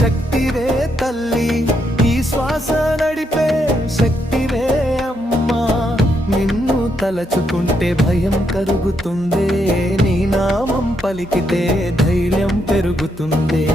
శక్తివే తల్లి ఈ శ్వాస నడిపే శక్తివే అమ్మా. నిన్ను తలచుకుంటే భయం కరుగుతుందే నీ నామం పలికితే ధైర్యం పెరుగుతుందే.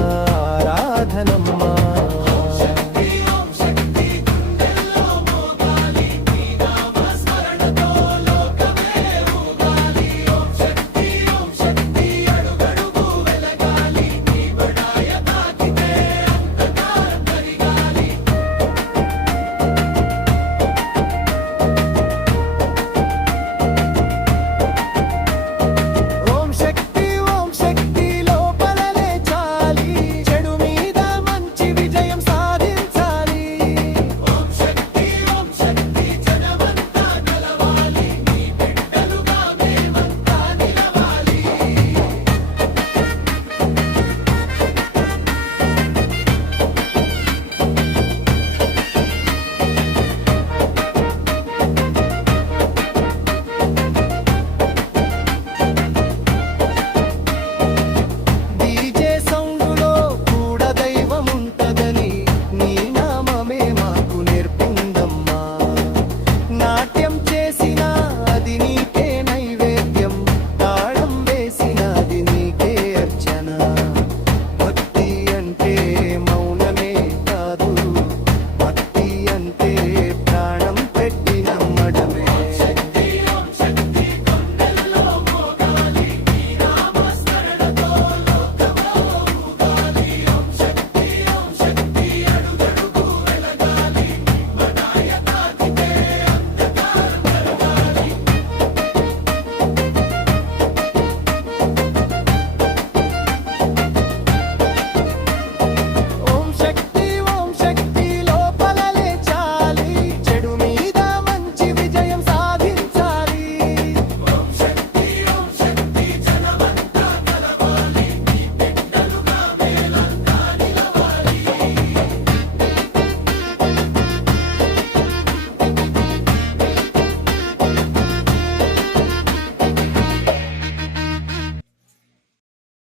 ఆరాధనం